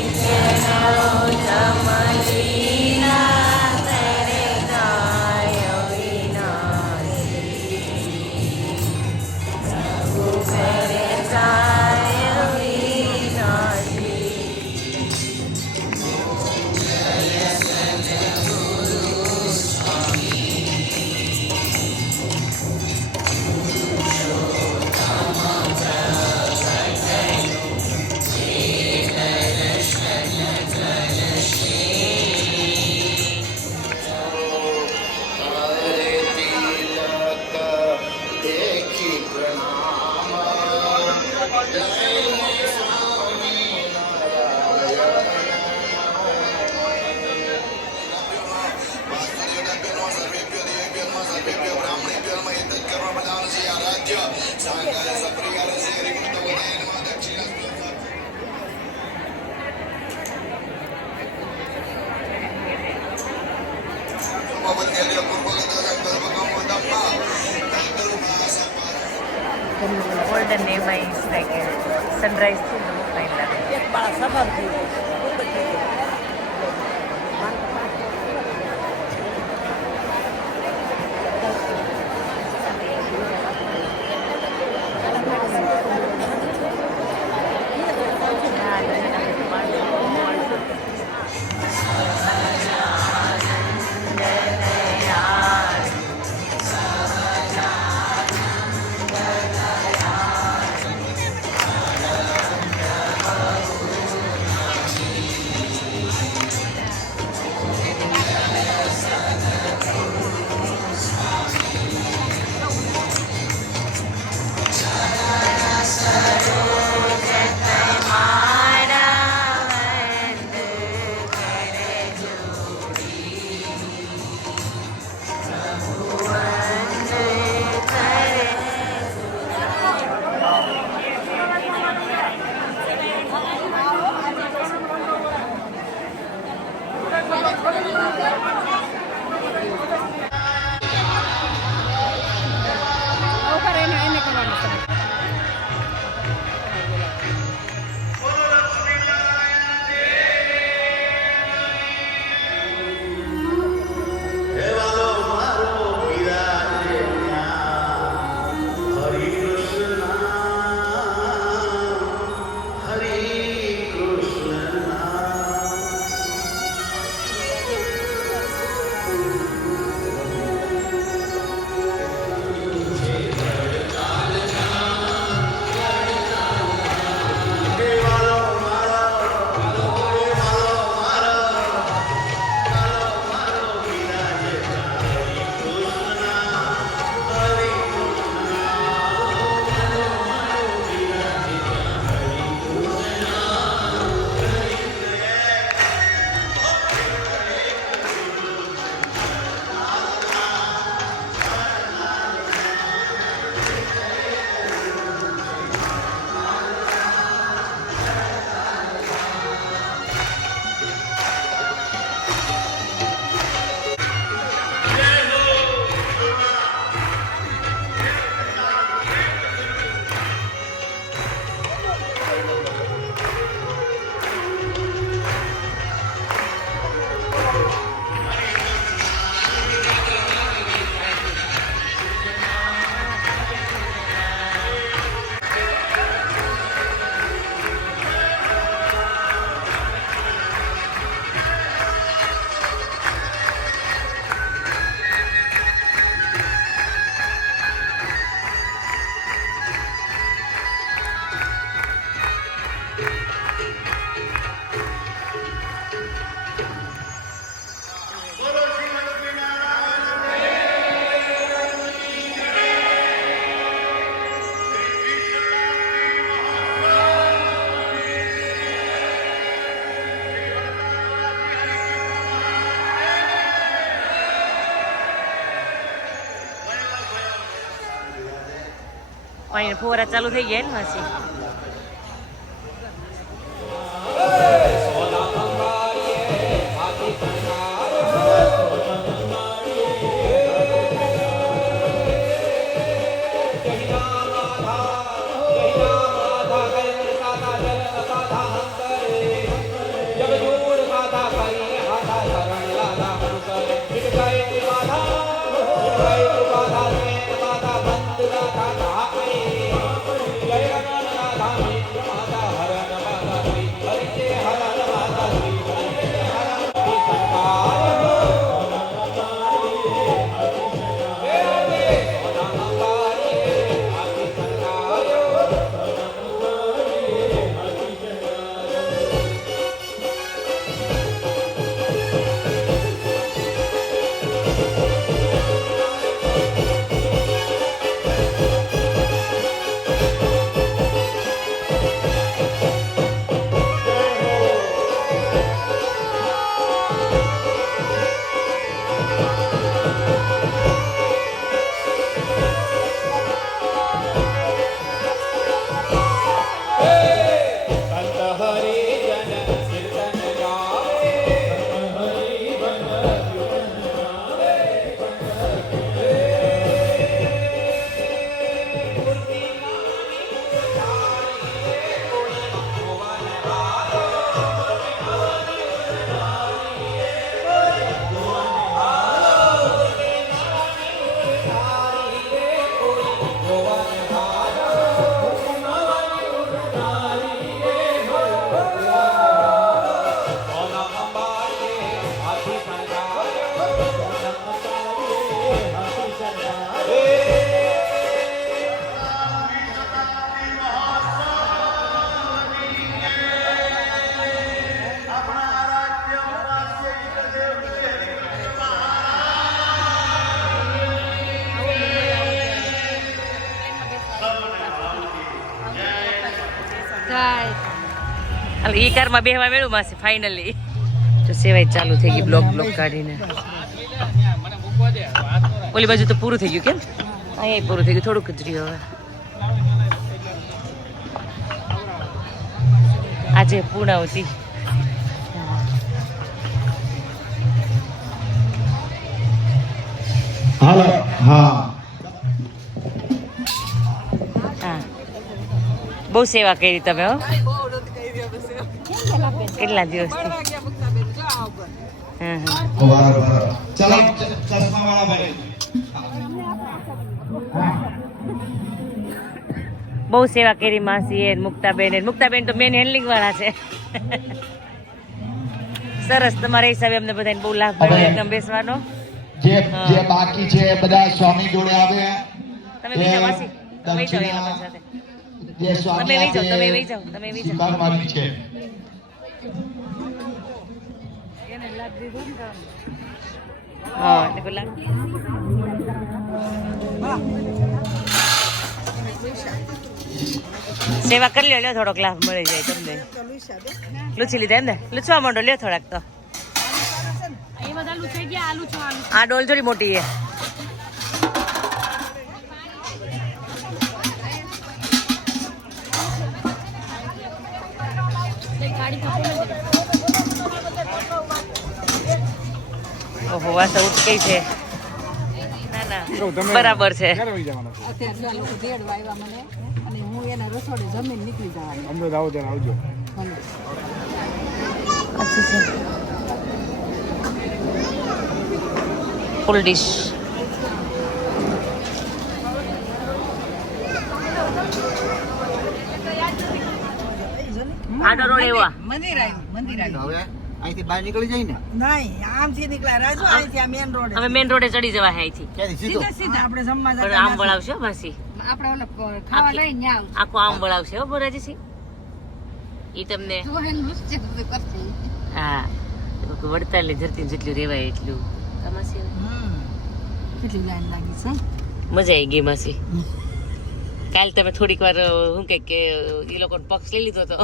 Thank. சபா இருக்குது પાણી ફુવારા ચાલુ થઈ ગયા ને પછી કારમાં બેહવા મેળું માસી ફાઇનલી તો સેવાય ચાલુ થઈ ગઈ બ્લોક બ્લોક કાઢીને. ઓલી બાજુ તો પૂરું થઈ ગયું કેમ? અહીંયા પૂરું થઈ ગયું થોડુંક જ રહ્યું હવે. આજે પૂર્ણાવતી. બહુ સેવા કરી તમે હો. કેટલા દિવસથી બહુ સેવા કરી માસી એ મુક્તાબેન મુક્તાબેન તો મેન હેન્ડલિંગ વાળા છે. સરસ તમારા હિસાબે અમને બધાને બહુ લાભ મળ્યો એકદમ બેસવાનો. જે જે બાકી છે બધા સ્વામી જોડે આવે. તમે બીજા માસી. વહી જાઓ સાથે જે સ્વામી તમે જાઓ, તમે જાઓ, તમે જાઓ. છે. સેવા કરી લ્યો લ્યો થોડોક લાભ મળી જાય તમને. લૂછી લીધા એમ ને? લૂછવા માંડો લ્યો થોડાક તો. આ ડોલ થોડી મોટી છે. આવો ત્યારે આવજો. છે બરાબર છે ફૂલ ડીશ આડો રોડ એવા. મંદિર આવ્યું મંદિર આવ્યું હવે અહીંથી બહાર નીકળી જાય ને? નહીં આમથી નીકળ્યા. રાજુ અહીંથી આ મેન રોડ હવે મેન રોડે ચડી જવા અહીંથી. સીધો? સીધા આપણે જમવા જતા આમ વળાવશે માસી. આપણે ઓલા ખાવા આખી- લઈને આવશે. આખો આમ વળાવશે હો બોરાજી ઈ તમને હા. વડતાલની ધરતી જેટલું રેવાય એટલું. તમાસી માસી કેટલી લાઈન લાગી છે મજા આવી ગઈ માસી. કાલ તમે થોડીક વાર હું કે કે એ લોકો પક્ષ લઈ લીધો તો.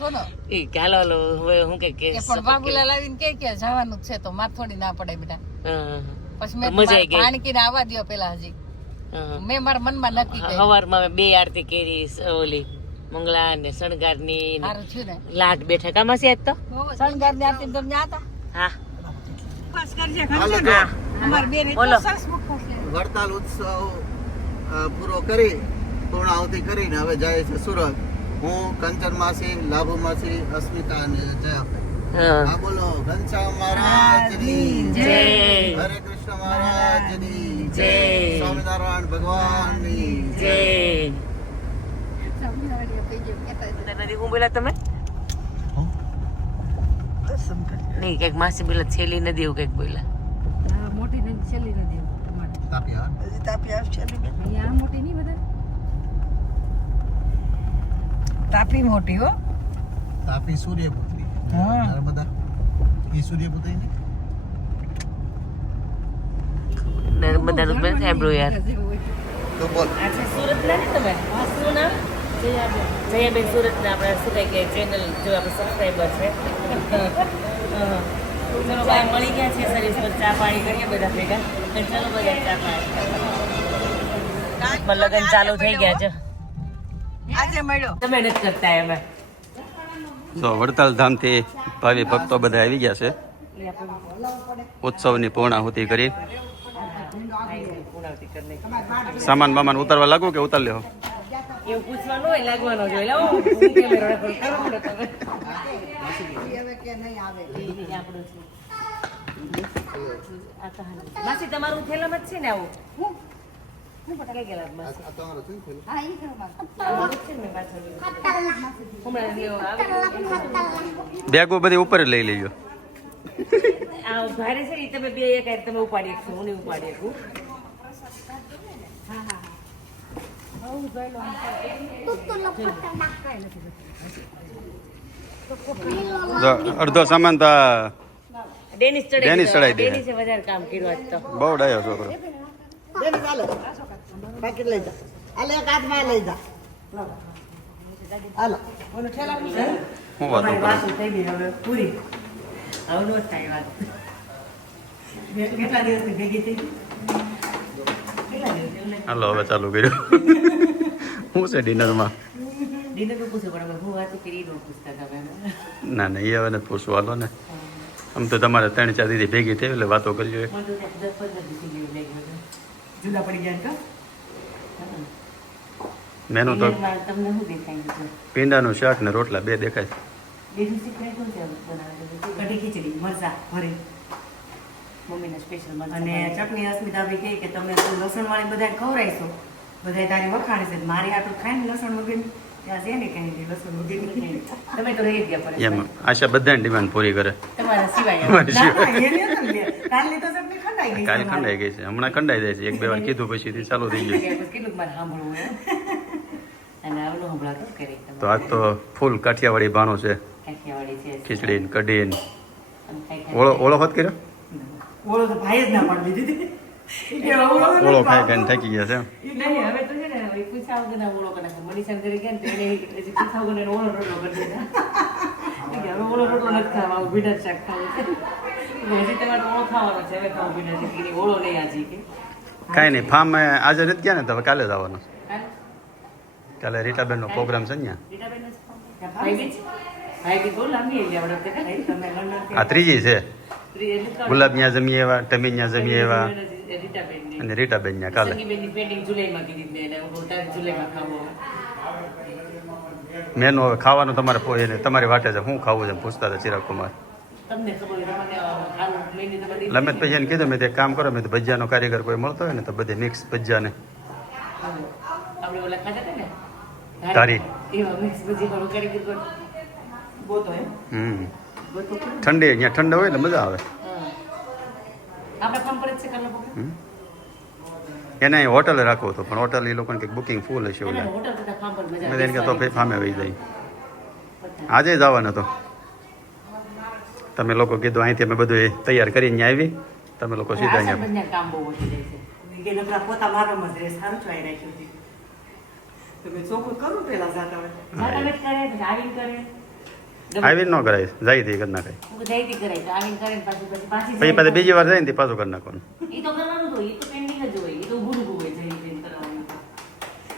કોનો? એ કાલ હાલો હવે હું કે કે પણ બાબુલા લાવીને કે કે જવાનું છે તો માર થોડી ના પડે બેટા. હા, પછી મેં મજા આવી ગઈ. ભાણકીને આવવા દ્યો પેલા હજી. મેં મારા મનમાં નક્કી કર્યું. હવારમાં મેં બે આરતી કરી ઓલી મંગળા ને શણગારની ની. લાટ બેઠા. કા માસી તો? શણગારની આરતી તમે હતા? હા. હાલો જો. અમાર બેન બોલો. વડતાલ ઉત્સવ પૂરો કરી પૂર્ણ આવતી કરીને હવે જાય છે સુરત. હું કંચન માસી લાભુ માસી અસ્મિતા અને જયા હા. બોલો ઘનશ્યામ મહારાજની જય. હરે કૃષ્ણ મહારાજની જય. સ્વામિનારાયણ ભગવાનની જય. તમે? નહીં કંઈક માસી બોલ્યા છેલ્લી નદી એવું કંઈક બોલા મોટી નદી છેલ્લી નદી. તમારે તાપી હા તાપી આવશે અહીંયા મોટી નહીં બધા તાપી મોટી હો તાપી સૂર્યપુત્રી હા. નર્મદા એ સૂર્યપુત્રી ને નર્મદાનું મેં સાંભળ્યું યાર તો બોલ આ છે સુરતના ને તમે શું નામ જયાબેન સુરતના આપણે શું કહે કે ચેનલ જો આપણે સબસ્ક્રાઈબર છે હા. ચલો ભાઈ મળી ગયા છે સર્વિસ પર ચા પાણી કરીએ બધા ભેગા. ચલો બધા ચા પાણી લગ્ન ચાલુ થઈ ગયા છે. આજે મળ્યો. તમે નથી કરતા એમ. તો વડતાલ ધામથી ભાવિ ભક્તો બધા આવી ગયા છે. ઉત્સવની પૂર્ણાહુતિ કરી. સામાન બામાન ઉતારવા લાગુ કે ઉતાર લ્યો એવું પૂછવાનું હોય લાગવાનું જોઈએ લો હું કેમેરો રેકોર્ડ કરો ને તમે. ઈ આપણું છે. આ કહાની. માસી તમારું થેલામાં જ છે ને આવું કઈ ગયેલા માસી? આ તમારો છે ને પેલું? આવું જ છે ને પાછળ. હમણાં લેવો આવે. બેગો બધી ઉપર જ લઈ લેજો આ ભારે છે ને ઈ તમે બે એક તમે ઉપાડી શકશો હું નહીં ઉપાડી શકું હા અડધો સામાન તો ડેનિસ ચડાઈ ડેનિસ ચડાઈ દે. ડેનિસે વધારે કામ કર્યું આજ તો. બહુ ડાયો છોકરો. પાકીટ લઈ જા. આલે એક હાથમાં લઈ જા. હાલો. ઓનો ઠેલા હું વાત કરું? થઈ ગઈ હવે પૂરી. હવે નો થાય વાત. કેટલા દિવસ ભેગી થઈ હાલો હવે ચાલુ કર્યું. શું છે ડિનરમાં? ડિનરનું પણ હું વાત કરી નો પૂછતા તમે. ના ના એ હવે ને પૂછવું ને. આમ તો તમારે ત્રણ ચાર દીદી ભેગી થઈ એટલે વાતો કરજો. જુદા પડી ગયા મેનો તો? મેનું તો તમને શું દેખાય છે? પીંડાનું શાક ને રોટલા બે દેખાય બીજું છે કઢી ખીચડી મરચાં ભરી. મમ્મીના સ્પેશિયલ અને ચટણી અસ્મિતાભાઈ કહે કે તમે લસણ વાળી બધા ખવડાવીશો. બધા તારી વખાણે છે મારી આટલું ખાય ને લસણ વગરની આશા બધા ડિમાન્ડ પૂરી કરે. કાલે ખંડાઈ ગઈ છે. હમણાં ખંડાઈ જાય છે. એક બે વાર કીધું પછી ચાલુ થઈ ગયું. તો આજ તો ફૂલ કાઠિયાવાડી બાણું છે. ખીચડી ને કઢી ને ઓળો ઓળો હોત કર્યો? ઓળો તો ભાઈ જ ના પાડી દીધી. ઓળો ખાઈ. ખાઈને થાકી ગયા છે ને, ને પૂછા વગરનો ઓળો રોટલો કરી દીધા. ઈ કે હવે ઓળો રોટલો નથી ખાવા, ભીંડા શાક ખાવું હજી તમારે ઓળો ખાવાનો છે, હવે ખાવું ભીંડા શાક. કે ઓળો નહીં આજે કે. કાંઈ નહીં ફાર્મ આજે નથી ગયા ને તમે કાલે જ આવવાનું હાલ, કાલે રીટાબેનનો પ્રોગ્રામ છે ને ત્યાં. રીટાબેન. ભાઈ બી છે? લંડનથી આ ત્રીજી છે ગુલાબ ત્યાં જમીએ એવા ટમી ત્યાં જમીએ એવા. અને રીટાબેન ત્યાં કાલે. તારે મેનુ હવે ખાવાનું તમારે એને તમારી વાટે છે શું ખાવું છે પૂછતા હતા ચિરાગ કુમાર તમને ખબર હોય તમને આનું મેન્યુ તમારે એટલે અમે તો પછી એને કીધું મેં તે કામ કરો મેં તો ભજીયાનો કારીગર કોઈ મળતો હોય ને તો બધે મિક્સ ભજીયાને. ને? હમ. ઠંડી અહીંયા ઠંડા હોય ને મજા આવે હા. આપણે ફોન પર જ છે કાલે બપોરે? હમ. એને હોટલ રાખવું હતું પણ હોટલ એ લોકોને કંઈક બુકિંગ ફૂલ હશે ઓલા. મેં તેને કહેતો ભાઈ ફામે વહી જાય. આજે જ આવવાનો હતો તમે લોકો કીધું અહીંથી અમે બધું એ તૈયાર કરીને આવી. તમે લોકો સીધા અહીંયા તમે ચોખ્ખું કરું પેલા જાતા આવીને ન કરાય જાય થી કરી નાખાય પાછી પછી પાછી પછી પાછી બીજી વાર જાય ને પાછું કરી નાખવાનું. એ તો કરવાનું તો એ તો પેન્ડિંગ જ હોય એ તો ઊભું ઊભું હોય જઈ જઈને કરવાનું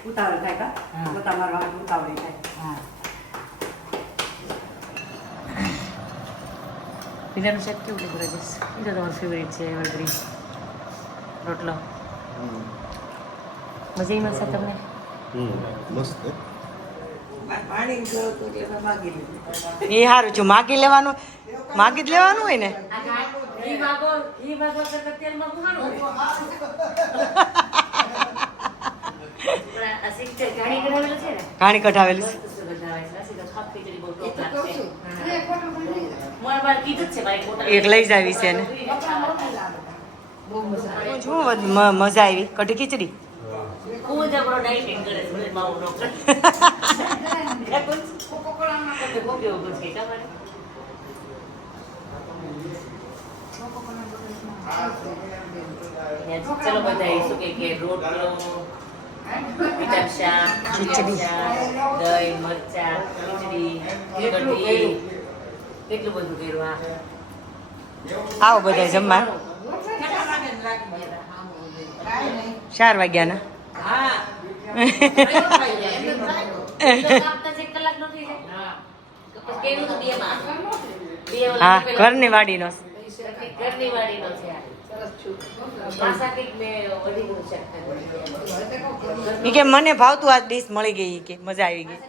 ઉતાવળ થાય કા? હા. પોતા મારવા ઉતાવળી થાય. હા. પીઝાનું શેક કેવું લીધું રાજેશ એ તો તમારું ફેવરિટ છે એવરગ્રીન રોટલો. મજા આવી મળશે તમને? પાણી ગયો તો એટલે માગી લીધું એ સારું છું માગી લેવાનું? માગી જ લેવાનું હોય ને? ઘાણી કઢાવેલી છે એક લઈ જાવી છે ને શું મજા આવી? કઢી ખીચડી ખૂબ જ આપણો dieting કરે છે, ભલે માવો ન કરે. તમે બહુ કેવું કહો છો, ખબર? અહીંયા ચલો બધા શું કે કે રોટલો દહીં મરચા ખીચડી કઢી. કેટલું બધું કર્યું આ આવો બધા જમવા. ચાર વાગ્યાના. હા. વાડીનો ઘરની વાડીનો છે ગયું કે મને ભાવતું આ ડીશ મળી ગઈ કે મજા આવી ગઈ.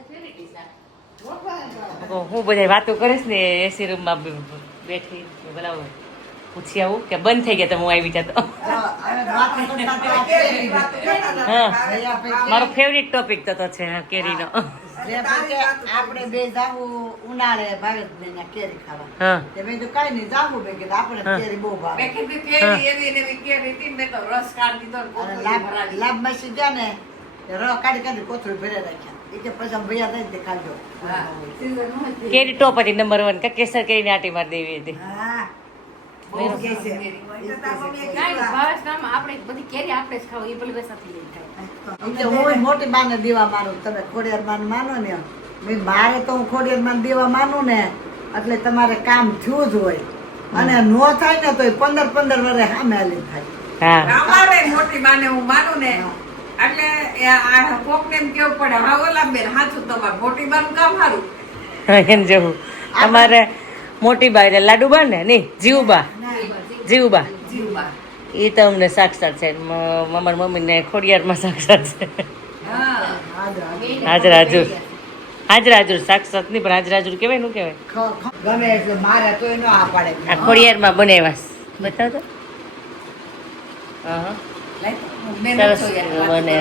તો હું બધા વાતો કરીશ ને એસી રૂમમાં બેઠી બોલાવો. પૂછી આવું કે બંધ થઈ ગયા તમે હું આવી ત્યાં તો હા. મારો ફેવરિટ ટોપિક તો તો છે કેરીનો. આપણે બે જાવું ઉનાળે ભાવે જ કેરી ખાવા હા. તે મેં કીધું કાંઈ નહીં જાવું મેં કીધું આપણે હા. કેરી બહુ ભાવે. હા. અને લાભ લાભમાં સીધા ને તે રસ કાઢી કાઢી કોથળી ભરે રાખ્યા એ કે પછી ભૈયા થાય તે ખાજો. કેરી ટોપ હતી નંબર વન કે કેસર કેરી આટી મારી દેવી હતી. બહુ હું. મોટી માને દીવા માનું તમે ખોડિયાર માન માનો ને મારે તો હું ખોડિયારમાં દેવા માનું ને એટલે તમારે કામ થયું જ હોય. અને નો થાય ને તો પંદર પંદર વર્ષે સામે હાલી થાય. અમારે મોટી માને હું માનું ને એટલે એ આ કોકને એમ કેવું પડે હા ઓલા બેન હાચું તમારે મોટી બાનું કામ સારું એમ જેવું. અમારે મોટી બા એટલે લાડુબા ને નહીં જીવબા જીવબા એ તો અમને સાક્ષાત છે મ- મમ્મીને ખોડિયારમાં સાક્ષાત છે હા હાજર હાજર હાજર હાજર સાક્ષાત નહીં પણ હાજર હાજર કહેવાયનું કહેવાય ખ- ગમે એટલે મારે તો એનો આ પાડે આ ખોડિયારમાં બનાવ્યા. બતાવો તો હા મેં સરસ. બને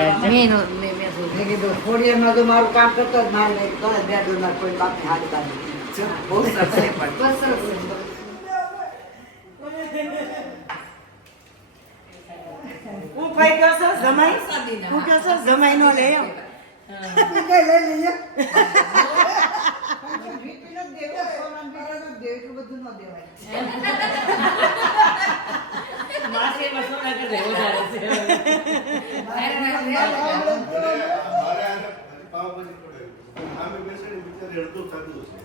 ખોડિયારમાં જો મારું કામ કરતો જ મારે કોઈ બાપને હાથ કાઢી બહુ સરસ છે પણ હું ભાઈ કહો જમાઈ હું કહો જમાઈ નો લે એમ કઈ લઈ લઈએ રોટલા આમાં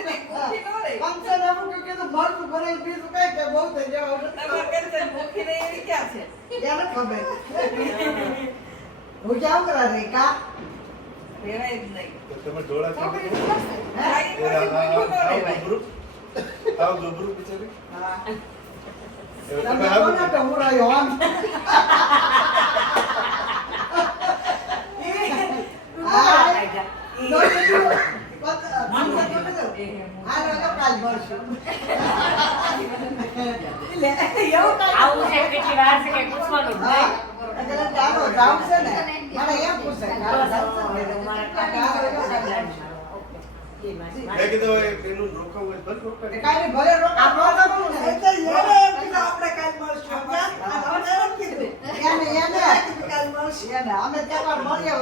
મેં કીધું આને મરચું કે ફંક્શન અમુક કીધું મરચું બીજું કઈ કે બહુ થઈ જાય તમારે કેમ છે? ભૂખી રહી એવી ક્યાં છે એને ખબર હું ક્યાં કરા રે કા રહેવાય જ નહીં તમે જોડા છો. આવ ગભરું બિચારી હા. તમે કોને આવું ટહુરાયો આમ? હા. તો એટલું પત- ફંક્શન તો બધું. હાલો, હાલો, કાલ મળશું. એવું આવું છે કેટલી વાર છે કે પૂછવાનું નહીં. ચાલો, જાવું છે ને? મને એમ પૂછે, ચાલો, જાવું છે ને? ચાલો, ચાલો, ચાલો. મેં કીધું પેલું રોકાવું હોય તો બસ રોકાય. એ કાંઈ નહીં, ભલે રોકા, આપણે કાલ મળશું. અમે મળીએ,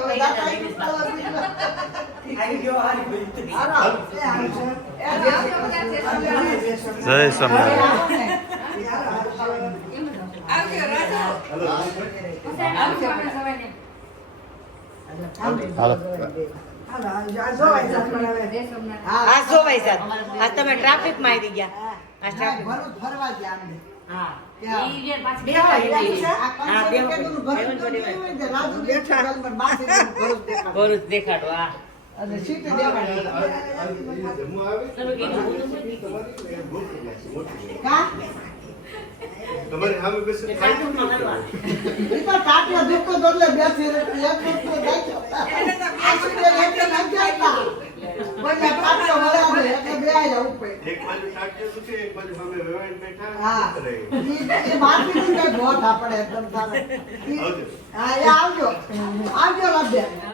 જય સ્વામિનારાયણ. સાહેબ આ તમે ટ્રાફિકમાં આવી ગયા. આ ટ્રાફિક. ફરવા ગયા. હા. ભરૂચ દેખાડો. હા. તમારી સામે બેસે તો રહે. એક જાય. આ એક બાજુ ટાંટિયા દુખે, એક બાજુ સામે વેવાઈને બેઠા હા. કરે. ઈ- ઈ માટીનું ગોઠ આપણે એકદમ સારા. આવજો. હા, એ આવજો આવજો લબ્યા